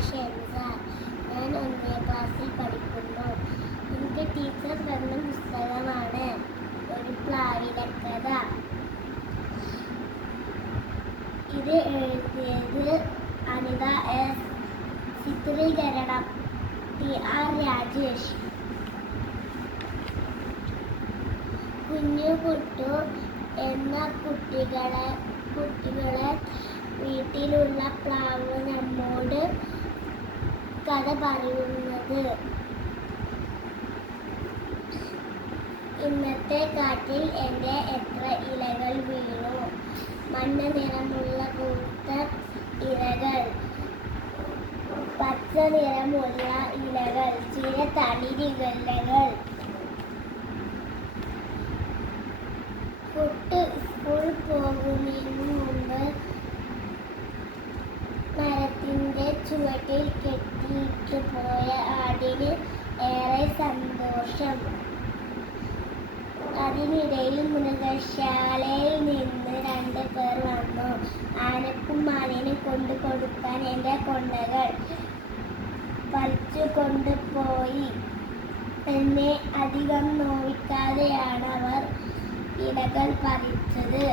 ഷെൻസ ഞാൻ ഒന്നാം ക്ലാസ്സിൽ പഠിക്കുന്നു. എനിക്ക് ടീച്ചർ തന്ന പുസ്തകമാണ് ഒരു പ്ലാവിലെ കഥ. ഇത് എഴുതിയത് അനിത എസ്. ചിത്രീകരണം ടി ആർ രാജേഷ്. കുഞ്ഞു കുട്ടു എന്ന കുട്ടികളെ കുട്ടികളെ വീട്ടിലുള്ള പ്ലാവ് നമ്മോട് കഥ പറയുന്നത്. ഇന്നത്തെ കാറ്റിൽ എന്റെ എത്ര ഇലകൾ വീണു? മഞ്ഞ നിറമുള്ള കൂത്ത ഇലകൾ. പച്ച നിറമുള്ള ഇലകൾ. ചില തളിരിലകൾ കുട്ട് സ്കൂൾ പോകുന്നതിന് മുമ്പ് മരത്തിന്റെ ചുവട്ടിൽ കെട്ടിയിട്ട് പോയ ആടിന് ഏറെ സന്തോഷം. അതിനിടയിൽ മൃഗശാലയിൽ നിന്ന് രണ്ട് പേർ വന്നു. ആനക്കും മാലിനും കൊണ്ടു കൊടുക്കാൻ എന്റെ കൊണ്ടകൾ പറിച്ചു കൊണ്ടുപോയി എന്നെ അധികം നോവിക്കാതെയാണ് അവർ ഇലകൾ പറിച്ചത്.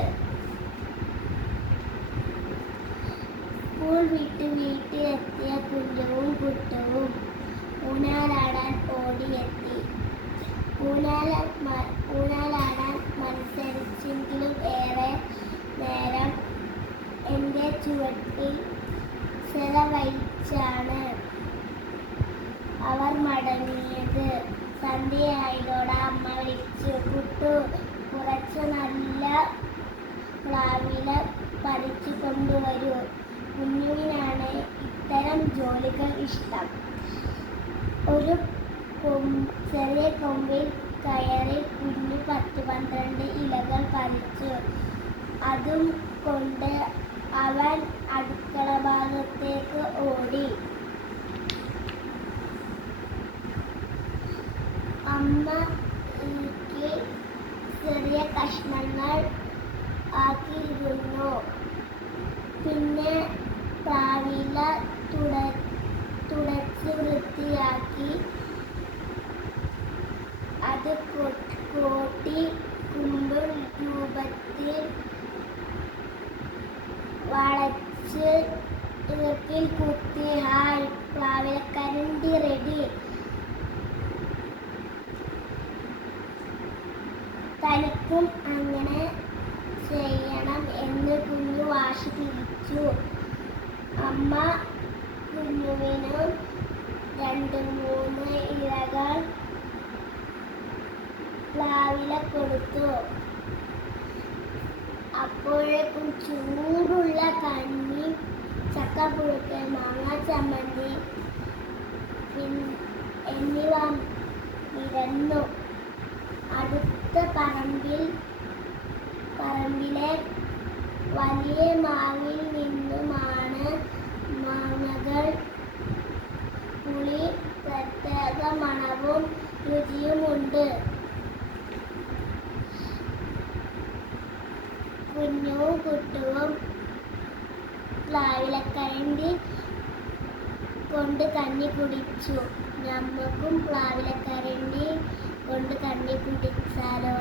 സ്കൂൾ വിട്ട് വീട്ടിലെത്തിയ കുഞ്ഞവും കുട്ടവും ഊനാലാടാൻ ഓടിയെത്തി. ഊനാല മ- ഊനാലാടാൻ മത്സരിച്ചെങ്കിലും ഏറെ നേരം എന്റെ ചുവട്ടിൽ ചെലവഴിച്ചാണ് അവർ മടങ്ങിയത്. സന്ധ്യയായതോടെ അമ്മ വിളിച്ചു കുട്ടു കുറച്ച് നല്ല പ്ലാവില കുഞ്ഞുവിനാണ് ഇത്തരം ജോലികൾ ഇഷ്ടം. ഒരു ചെറിയ കൊമ്പിൽ കയറി കുഞ്ഞു പത്ത് പന്ത്രണ്ട് ഇലകൾ പറിച്ചു. അതും കൊണ്ട് അവൻ അടുക്കള ഭാഗത്തേക്ക് ഓടി. അമ്മ ചെറിയ കഷ്ണങ്ങൾ ആക്കിയിരുന്നു. പിന്നെ പ്രാവില തുട തുടച്ച് വൃത്തിയാക്കി അത് കോട്ടി കുമ്പ് രൂപത്തിൽ വളച്ച് ഇറക്കിൽ കുത്തി. ഹായ് പ്ലാവിലക്കരണ്ടി റെഡി. തനിക്കും ചെയ്യണം കുഞ്ഞു വാശി തിരിച്ചു അമ്മ കുഞ്ഞുവിനും രണ്ട് മൂന്ന് ഇലകൾ പ്ലാവില കൊടുത്തു. അപ്പോഴേക്കും ചൂടുള്ള കഞ്ഞി ചക്കപ്പുഴുക്ക് മാങ്ങ ചമ്മന്തി എന്നിവ നിരന്നു. അടുത്ത പറമ്പിൽ പറമ്പിലെ വലിയ മാവിൽ നിന്നുമാണ് മാങ്ങകൾ പുളി പ്രത്യേക മണവും രുചിയുമുണ്ട്. കുഞ്ഞുവും കുട്ടുവും പ്ലാവിലക്കരണ്ടി കൊണ്ട് കഞ്ഞി കുടിച്ചു. ഞമ്മക്കും പ്ലാവിലക്കരണ്ടി കൊണ്ട് കഞ്ഞി കുടിച്ചാലോ?